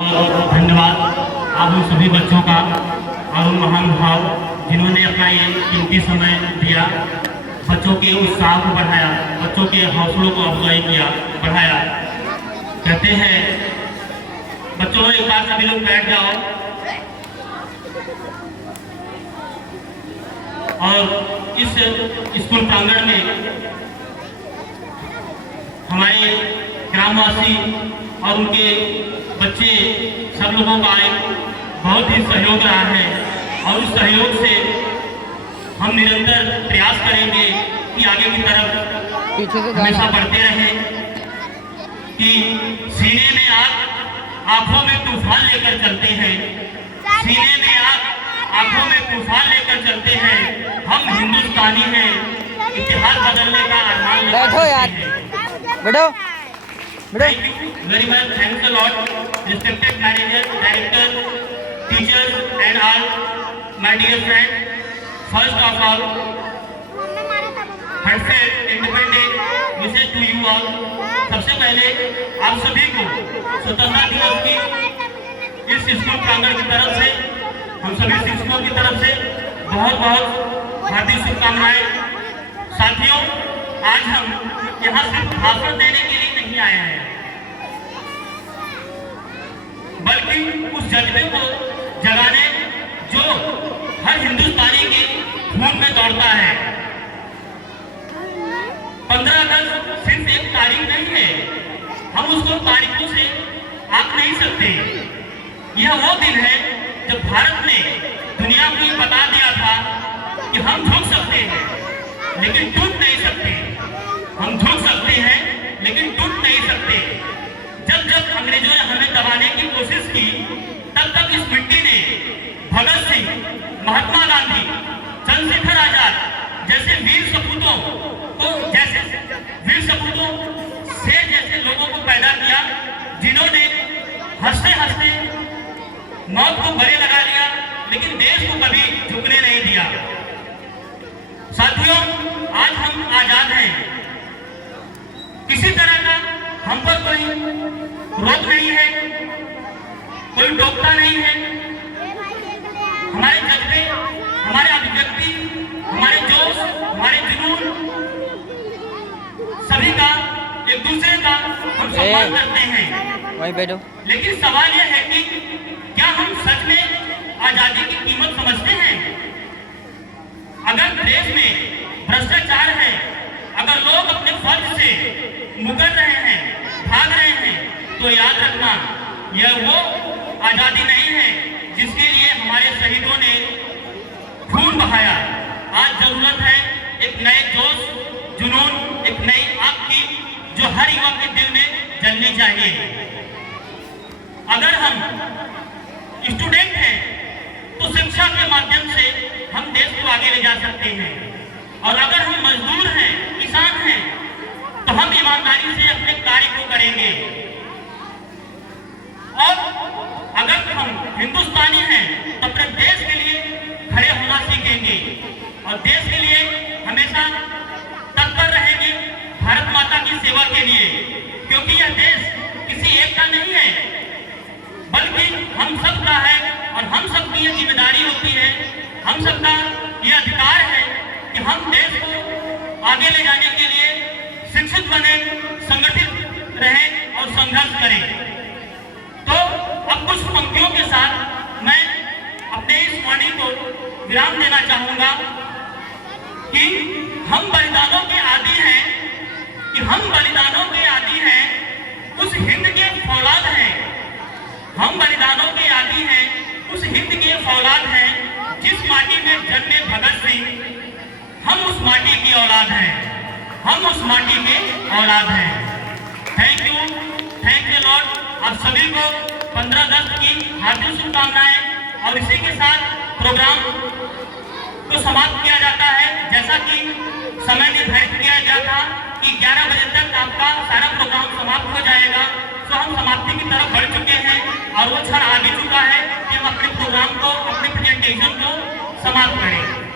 धन्यवाद आप उन सभी बच्चों का और उन महान भाव जिन्होंने अपना ये कीमती समय दिया, बच्चों के उत्साह को बढ़ाया, बच्चों के हौसलों को अफजाई किया, बढ़ाया। कहते हैं बच्चों एक बार सभी लोग बैठ जाओ और इस स्कूल प्रांगण में हमारे ग्रामवासी और उनके बच्चे सब लोगों का एक बहुत ही सहयोग रहा है और उस सहयोग से हम निरंतर प्रयास करेंगे कि आगे की तरफ हमेशा बढ़ते रहें, कि सीने में आग आंखों में तूफान लेकर चलते हैं, सीने में आग आंखों में तूफान लेकर चलते हैं। हम हिंदुस्तानी हैं, इतिहास बदलने का अरमान लेकर बैठो। Thank you very much. Thanks a lot, respected manager, director, teachers, and all my dear friends. First of all, heartfelt independent wishes to you all. सबसे पहले आप सभी को स्वतंत्रता दिवस की इस स्कूल प्रांगण की तरफ से, हम सभी शिक्षकों की तरफ से बहुत बहुत हार्दिक शुभकामनाएं। साथियों, आज हम यहाँ सिर्फ भाषण देने के लिए नहीं आए हैं, बल्कि उस जज्बे को जगाने जो हर हिंदुस्तानी के खून में दौड़ता है। 15 अगस्त सिर्फ एक तारीख नहीं है, हम उसको तारीखों से आंक नहीं सकते। यह वो दिन है जब भारत ने दुनिया को बता दिया था कि हम झुक सकते हैं लेकिन टूट नहीं सकते, हम झुक सकते हैं लेकिन टूट नहीं सकते। जब जब अंग्रेजों ने हमें दबाने की कोशिश की, तब तक इस मिट्टी ने भगत सिंह, महात्मा गांधी, चंद्रशेखर आजाद जैसे वीर सपूतों से जैसे लोगों को पैदा किया, जिन्होंने हंसते हंसते मौत को गले लगा लिया लेकिन देश को कभी झुकने नहीं दिया। साथियों, आज हम आजाद हैं, किसी तरह का हम पर कोई रोक नहीं है, कोई टोकता नहीं है। हमारे जज्बे, हमारे अभिव्यक्ति, हमारे जोश, हमारे जुनून सभी का एक दूसरे का हम सम्मान करते हैं। वहीं बैठो। लेकिन सवाल यह है कि क्या हम सच में आजादी की कीमत समझते हैं? अगर देश में भ्रष्टाचार है, अगर लोग अपने फर्ज से मुकर रहे हैं, भाग रहे हैं, तो याद रखना यह वो आजादी नहीं है जिसके लिए हमारे शहीदों ने खून बहाया। आज जरूरत है एक नए जोश, जुनून, एक नई आग की जो हर युवा के दिल में जलनी चाहिए। अगर हम स्टूडेंट हैं तो शिक्षा के माध्यम से हम देश को आगे ले जा सकते हैं, और अगर हम मजदूर हैं, किसान हैं, तो हम ईमानदारी से अपने कार्य को करेंगे। और अगर हम हिंदुस्तानी हैं तो अपने देश के लिए खड़े होना सीखेंगे और देश के लिए हमेशा तत्पर रहेंगे, भारत माता की सेवा के लिए, क्योंकि यह देश किसी एक का नहीं है बल्कि हम सब का है, और हम सबकी यह जिम्मेदारी होती है, हम सबका यह अधिकार है कि हम देश को आगे ले जाने के लिए शिक्षित बने, संगठित रहें और संघर्ष करें। तो अब कुछ पंक्तियों के साथ मैं अपने इस वाणी को विराम देना चाहूंगा कि हम बलिदानों के आदी हैं, कि हम बलिदानों के आदी हैं, उस हिंद के फौलाद हैं। हम बलिदानों के आदी हैं, उस हिंद के फौलाद हैं, जिस माटी में जन्मे भगत सिंह, हम उस माटी की औलाद हैं, हम उस माटी के औलाद हैं। Thank you Lord. आप सभी को 15 अगस्त की हार्दिक शुभकामनाएं। और इसी के साथ प्रोग्राम को समाप्त किया जाता है। जैसा कि समय निर्धारित किया गया था कि 11 बजे तक आपका सारा प्रोग्राम समाप्त हो जाएगा, तो हम समाप्ति की तरफ बढ़ चुके हैं और वो क्षण आ भी चुका है कि हम अपने प्रोग्राम को, अपने प्रेजेंटेशन को समाप्त करें।